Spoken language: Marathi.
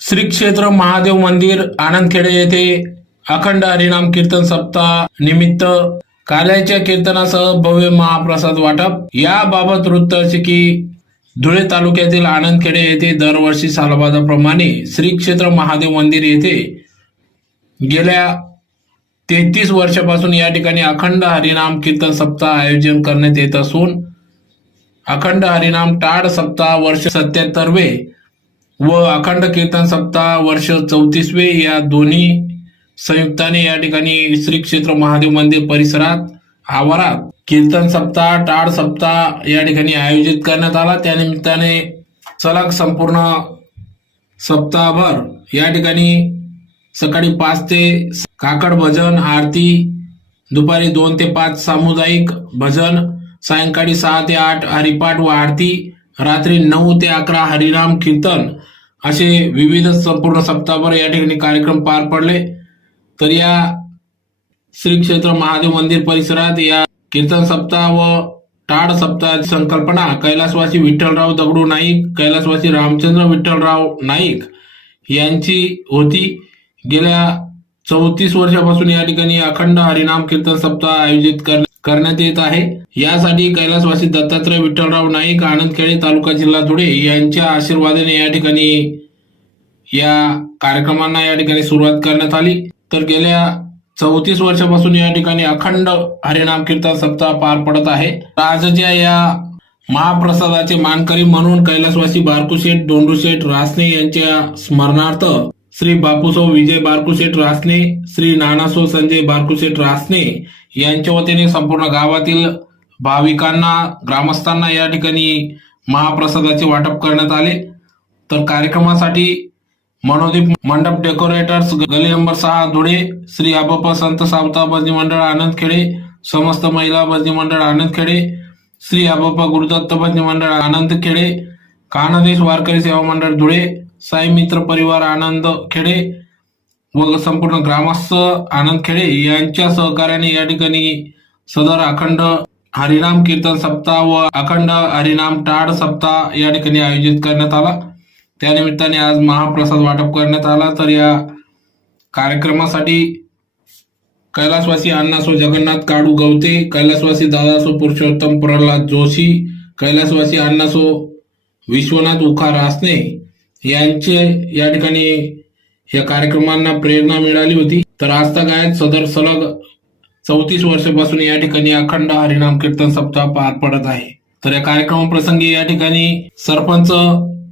श्री क्षेत्र महादेव मंदिर आनंदखेडे येथे अखंड हरिनाम कीर्तन सप्ताह निमित्त काल्याच्या कीर्तनासह भव्य महाप्रसाद वाटप। याबाबत वृत्त असे की धुळे तालुक्यातील आनंदखेडे येथे दरवर्षी सालाबादाप्रमाणे श्री क्षेत्र महादेव मंदिर येथे गेल्या 33 वर्षापासून या ठिकाणी अखंड हरिनाम कीर्तन सप्ताह आयोजन करण्यात येत असून अखंड हरिनाम टाळ सप्ताह वर्ष 77वे व अखंड कीर्तन सप्ताह वर्ष 34वे या दोन्ही संयुक्ताने या ठिकाणी श्री क्षेत्र महादेव मंदिर परिसरात आवारात कीर्तन सप्ताह टाळ सप्ताह या ठिकाणी आयोजित करण्यात आला। त्यानिमित्ताने सलग संपूर्ण सप्ताहभर या ठिकाणी सकाळी 5 ते काकड भजन आरती, दुपारी 2 ते 5 सामुदायिक भजन, सायंकाळी 6 ते 8 हरिपाठ व आरती, रात्री 9 ते 11 हरिनाम कीर्तन असे विविध संपूर्ण सप्ताहभर या ठिकाणी कार्यक्रम पार पडले। तर या श्री क्षेत्र महादेव मंदिर परिसरात या कीर्तन सप्ताह व टाळ सप्ताहाची संकल्पना कैलासवासी विठ्ठलराव दगडू नाईक, कैलासवासी रामचंद्र विठ्ठलराव नाईक यांची होती। गेल्या 34 वर्षापासून या ठिकाणी अखंड हरिनाम कीर्तन सप्ताह आयोजित करण्यात येत आहे। यासाठी कैलासवासी दत्तात्रय विठ्ठलराव नाईक, आनंदखेडे, तालुका जिल्हा धुळे यांच्या आशीर्वादाने या ठिकाणी या कार्यक्रमांना या ठिकाणी सुरुवात करण्यात आली। तर गेल्या 34 वर्षापासून या ठिकाणी अखंड हरिनाम कीर्तन सप्ताह पार पडत आहे। आजच्या या महाप्रसादाचे मानकरी म्हणून कैलासवासी बारकुशेठ दोंडूशेठ रासने यांच्या स्मरणार्थ श्री बापूसो विजय बारकुशेठ रासने, श्री नानासो संजय बारकुशेठ रासने यांच्या वतीने संपूर्ण गावातील भाविकांना, ग्रामस्थांना या ठिकाणी महाप्रसादाचे वाटप करण्यात आले। तर कार्यक्रमासाठी मनोदीप मंडप डेकोरेटर्स गली नंबर 6 धुळे, श्री आबाप्पा संत सावता भजनी मंडळ आनंदखेडे, समस्त महिला भजनी मंडळ आनंदखेडे, श्री आबाप्पा गुरुदत्त भजनी मंडळ आनंदखेडे, कानदेश वारकरी सेवा मंडळ धुळे, साई मित्र परिवार आनंदखेडे व संपूर्ण ग्रामस्थ आनंदखेडे यांच्या सहकार्याने या ठिकाणी सदर अखंड हरिनाम कीर्तन सप्ताह व अखंड हरिनाम टाळ सप्ताह या ठिकाणी आयोजित करण्यात आला। त्यानिमित्ताने आज महाप्रसाद वाटप करण्यात आला। तर या कार्यक्रमासाठी कैलासवासी अण्णासो जगन्नाथ काडू गवते, कैलासवासी दादासो पुरुषोत्तम प्रल्हाद जोशी, कैलासवासी अण्णासो विश्वनाथ उखा रासने यांचे या ठिकाणी या कार्यक्रमांना प्रेरणा मिळाली होती। तर आजतागायत सदर सलग 34 वर्षापासून या ठिकाणी अखंड हरिनाम कीर्तन सप्ताह पार पडत आहे। तर या कार्यक्रमाप्रसंगी या ठिकाणी सरपंच